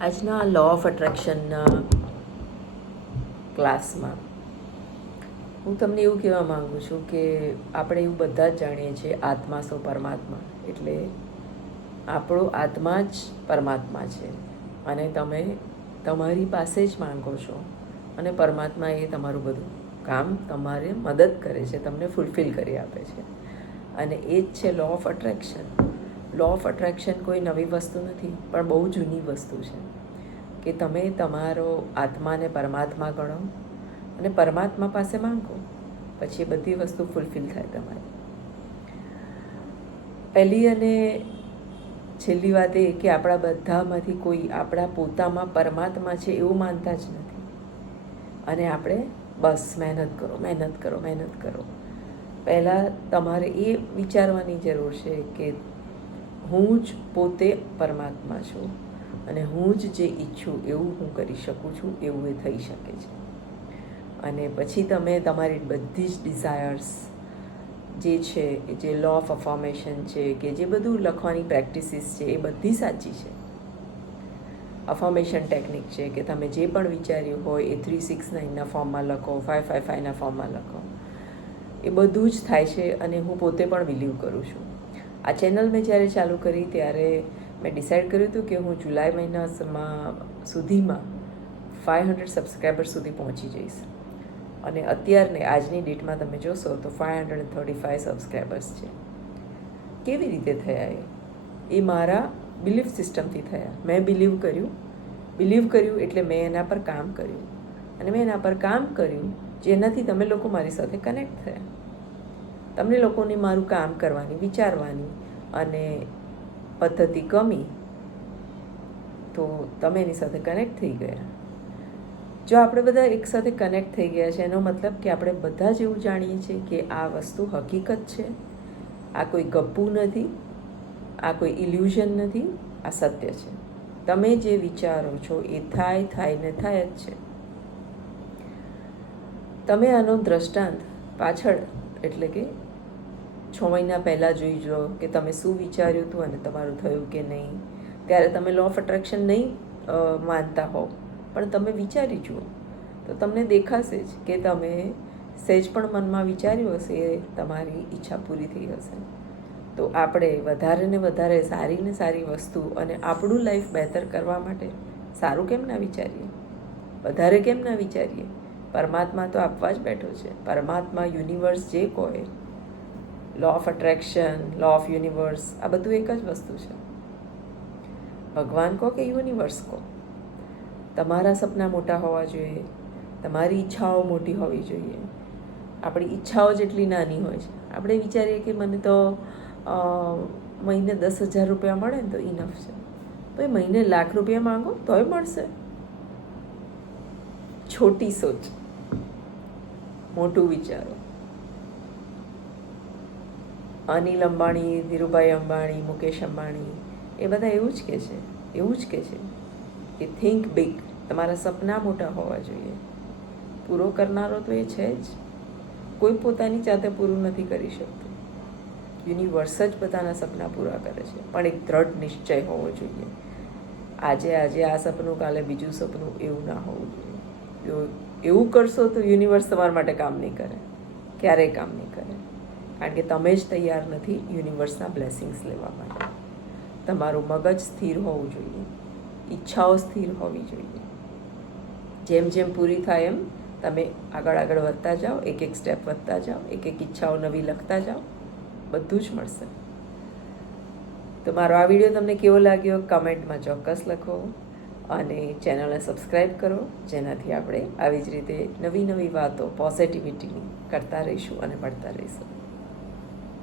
આજના law of એટ્રેક્શનના ક્લાસમાં હું તમને એવું કહેવા માગું છું કે આપણે એવું બધા જ જાણીએ છીએ આત્મા સો પરમાત્મા. એટલે આપણો આત્મા જ પરમાત્મા છે. અને તમે તમારી પાસે જ માંગો છો. અને પરમાત્મા એ તમારું બધું કામ તમારે મદદ કરે છે, તમને ફૂલફિલ કરી આપે છે. અને એ જ છે law of attraction law of attraction કોઈ નવી વસ્તુ નથી, પણ બહુ જૂની વસ્તુ છે. કે તમે તમારો આત્માને પરમાત્મા ગણો અને પરમાત્મા પાસે માંગો, પછી બધી વસ્તુ ફૂલફિલ થાય તમારી. પહેલી અને છેલ્લી વાત એ કે આપણા બધામાંથી કોઈ આપણા પોતામાં પરમાત્મા છે એવું માનતા જ નથી. અને આપણે બસ મહેનત કરો મહેનત કરો મહેનત કરો. પહેલાં તમારે એ વિચારવાની જરૂર છે કે હું જ પોતે પરમાત્મા છું અને હું જ જે ઈચ્છું એવું હું કરી શકું છું, એવું એ થઈ શકે છે. અને પછી તમે તમારી બધી જ ડિઝાયર્સ જે છે, જે લો ઓફ અફોર્મેશન છે, કે જે બધું લખવાની પ્રેક્ટિસિસ છે, એ બધી સાચી છે. અફોર્મેશન ટેકનિક છે કે તમે જે પણ વિચાર્યું હોય એ થ્રી સિક્સ નાઇનના ફોર્મમાં લખો ફાઇવ ફાઇવ ફાઇવના ફોર્મમાં લખો. એ બધું જ થાય છે અને હું પોતે પણ બિલીવ કરું છું. આ ચેનલ મેં જ્યારે ચાલુ કરી ત્યારે મેં ડિસાઇડ કર્યું હતું કે હું જુલાઈ મહિનામાં સુધીમાં ફાઇવ હંડ્રેડ સબસ્ક્રાઈબર સુધી પહોંચી જઈશ. અને અત્યારને આજની ડેટમાં તમે જોશો તો five hundred thirty five subscribers છે. કેવી રીતે થયા એ? એ મારા બિલીફ સિસ્ટમથી થયા. મેં બિલીવ કર્યું. બિલીવ કર્યું એટલે મેં એના પર કામ કર્યું. અને મેં એના પર કામ કર્યું જેનાથી તમે લોકો મારી સાથે કનેક્ટ થયા. તમને લોકોને મારું કામ કરવાની, વિચારવાની અને પદ્ધતિ ગમી તો તમે એની સાથે કનેક્ટ થઈ ગયા. જો આપણે બધા એક સાથે કનેક્ટ થઈ ગયા છે, એનો મતલબ કે આપણે બધા જ એવું જાણીએ છીએ કે આ વસ્તુ હકીકત છે, આ કોઈ ગપ્પુ નથી, આ કોઈ ઇલ્યુઝન નથી, આ સત્ય છે. તમે જે વિચારો છો એ થાય થાય ને થાય જ છે. તમે આનો દ્રષ્ટાંત પાછળ એટલે કે છ મહિના પહેલાં જોઈ જો કે તમે શું વિચાર્યું હતું અને તમારું થયું કે નહીં. ત્યારે તમે લો ઓફ અટ્રેક્શન નહીં માનતા હોવ. પણ તમે વિચારી જુઓ. તો તમને દેખાશે જ કે તમે સહેજ પણ મનમાં વિચાર્યું હશે એ તમારી ઈચ્છા પૂરી થઈ હશે. તો આપણે વધારે ને વધારે સારી ને સારી વસ્તુ અને આપણું લાઈફ બહેતર કરવા માટે સારું કેમ ના વિચારીએ? વધારે કેમ ના વિચારીએ? પરમાત્મા તો આપવા જ બેઠો છે. પરમાત્મા યુનિવર્સ જે કહે law of attraction law of universe આ બધું એક જ વસ્તુ છે. ભગવાન કહો કે યુનિવર્સ કહો તમારા સપના મોટા હોવા જોઈએ, તમારી ઈચ્છાઓ મોટી હોવી જોઈએ. આપણી ઈચ્છાઓ જેટલી નાની હોય છે. આપણે વિચારીએ કે મને તો મહિને દસ હજાર રૂપિયા મળે ને તો ઇનફ છે. તો એ મહિને લાખ રૂપિયા માંગો તોય મળશે. છોટી સોચ. મોટું વિચારો. અનિલ અંબાણી, ધીરુભાઈ અંબાણી, મુકેશ અંબાણી, એ બધા એવું જ કહે છે, એવું જ કહે છે કે થિંક બિગ તમારા સપના મોટા હોવા જોઈએ. પૂરો કરનારો તો એ છે જ. કોઈ પોતાની જાતે પૂરું નથી કરી શકતું. યુનિવર્સ જ પોતાના સપના પૂરા કરે છે, પણ એક દ્રઢ નિશ્ચય હોવો જોઈએ. આજે આજે આ સપનું, કાલે બીજું સપનું એવું ના હોવું જોઈએ. એવું કરશો તો યુનિવર્સ તમારા માટે કામ નહીં કરે. ક્યારેય કામ નહીં કરે. કારણ કે તમે જ તૈયાર નથી યુનિવર્સના બ્લેસિંગ્સ લેવા માટે. તમારું મગજ સ્થિર હોવું જોઈએ. ઈચ્છાઓ સ્થિર હોવી જોઈએ. જેમ જેમ પૂરી થાય એમ તમે આગળ આગળ વધતા જાઓ, એક એક સ્ટેપ વધતા જાઓ, એક એક ઈચ્છાઓ નવી લખતા જાઓ, બધું જ મળશે. તો મારો આ વીડિયો તમને કેવો લાગ્યો? કમેન્ટમાં ચોક્કસ લખો. અને ચેનલને સબસ્ક્રાઈબ કરો, જેનાથી આપણે આવી જ રીતે નવી નવી વાતો પોઝિટિવિટીની કરતા રહીશું અને પડતા રહીશું.